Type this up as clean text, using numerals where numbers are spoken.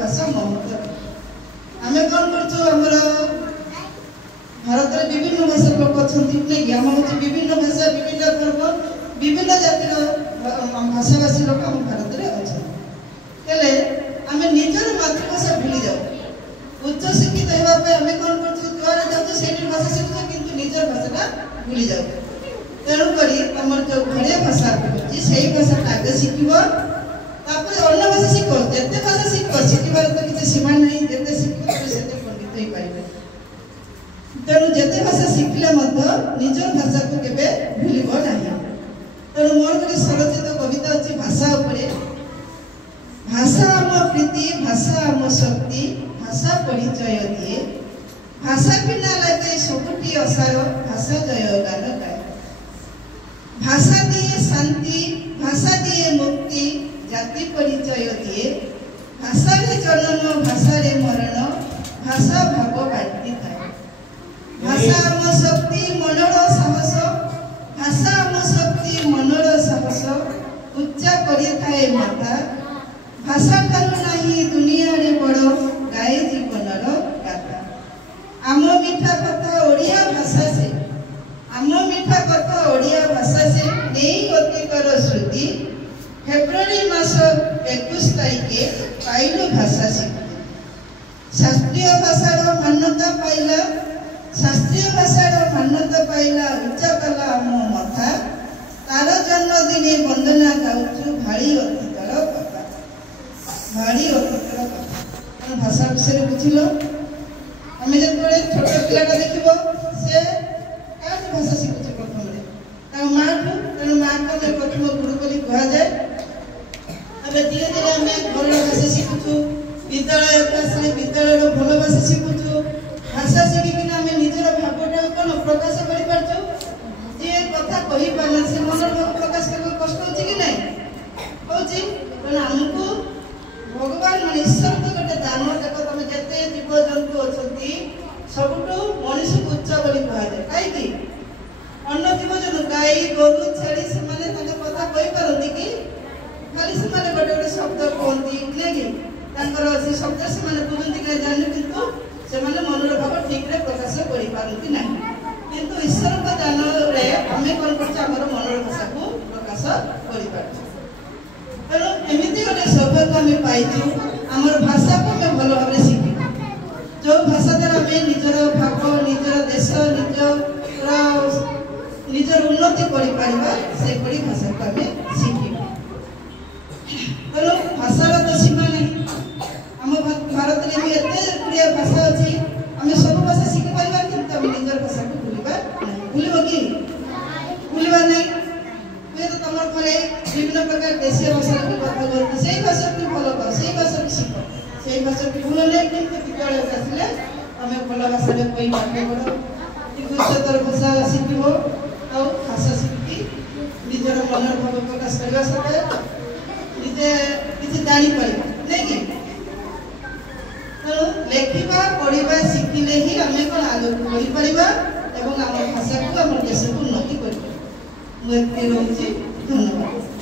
भाषा ममता आम कौन कर भारत में विभिन्न भाषा लोक अच्छा आम हूँ विभिन्न भाषा विभिन्न पर्व विभिन्न जातिर भाषाभाषी लोक आम भारत में अच्छा आम निजर मातृभाषा भूली जाऊ उच्च शिक्षित होगापी आम कौन कर जाऊँ से भाषा शिखुच कि निजर भाषा भूली जाऊ तेणुक आम जो भाड़िया भाषा से भाषा आगे शिखब अन्य भाषा शिख जिते भाषा शिख शिखार तो किसी सीमा नहीं जिते शिख से पंडित हो पारे तेणु जिते भाषा शिखिले निज भाषा को केवे भूलब ना तेणु मोर गोटे स्वरचित कविता अच्छी भाषा उपरे भाषा आम प्रीति भाषा आम शक्ति भाषा परिचय दिए भाषा बिना लगे सबुटी असार भाषा जय गान गाए भाषा दिए शांति भाषा दिए मुक्ति जाति परिचय दिए भाषा रे जन्म भाषा रे मरण भाषा भाव बांटी थाए भाषा आम शक्ति मनर साहस भाषा आम शक्ति मनर साहस उच्चा करि थाए माता भाषा ठारू नाही दुनिया रे बड़ गाए जीवनर गाथा आम मीठा कथा ओडिया भाषा से आम मीठा कथा ओडिया भाषा से नहीं अतिकर श्रुति फेब्रुआरी मास 21 तारिखे पाइलु भाषा शिक्षा शास्त्रीय भाषार मान्यता पाइला शास्त्रीय भाषार मान्यता पाइला उच्चा कला आम मथा तार जन्मदिने वंदना गाउछु भाड़ी अतीतर कथा भाड़ी अतीतर कथा भाषा विषय बुझिल आम जो छोट पिलाटा देखो से भाषा शिखुचे प्रथम माँ ठू तेणु माँ को प्रथम गुरु बोली कह जाए धीरे धीरे आम घर भाषा शिखुचु विद्यालय आसले विद्यालय भल भाषा शिखुचु भाषा शिखिक आम निजर भावटा कौन प्रकाश कर पार्चु जी कथा कही पारना से मनर भाव प्रकाश करने कष्ट हो कि नहीं तेना आमको भगवान मान ईश्वर तो गोटे दान देख तुम जिते जीव जंतु अच्छा सबुठू मनीष को उच्च बोली कहुए कहीं अन्य जीव जंतु गाई गोरु छेड़ी से कथा कही पारती कि खाली से गोटे गोटे शब्द कहती नहीं कि शब्द से बुझती कि जान कितु से मनर भाव ठीक प्रकाश कर पारती ना किंतु ईश्वर दान आम कौन कर मनर भाषा को प्रकाश कर तेणु एमती गोटे सौभाग्य आम पाइचु आमर भाषा को आम भल भाव शिखी जो भाषा द्वारा आम निजर भाव निजर देश निजर उन्नति कर भाषा को आम शिखा तेणु भाषार तो सीमा नहीं आम भारत में भी एत गुड़िया भाषा अच्छी आम सब भाषा शिखि पार किंतु आम निजर भाषा को भूल कि भूलवा नहीं हुए तो तुम घरे विभिन्न प्रकार देशीय भाषा कथा करती से भाषा को भल पाओ से भाषा को शिख से भाषा को भूल नहीं कि विद्यालय आसले आम भल भाषा कही पाठ पढ़ उच्चतर भाषा शिखब आ भाषा शिखी निजर मनर भाव प्रकाश करने सहित निजे किसी जापर नहीं कि तेणु लेखा पढ़ा शिखिले ही आम कौन आगे बढ़ी पार आम भाषा को आम देश को उन्नति कर धन्यवाद।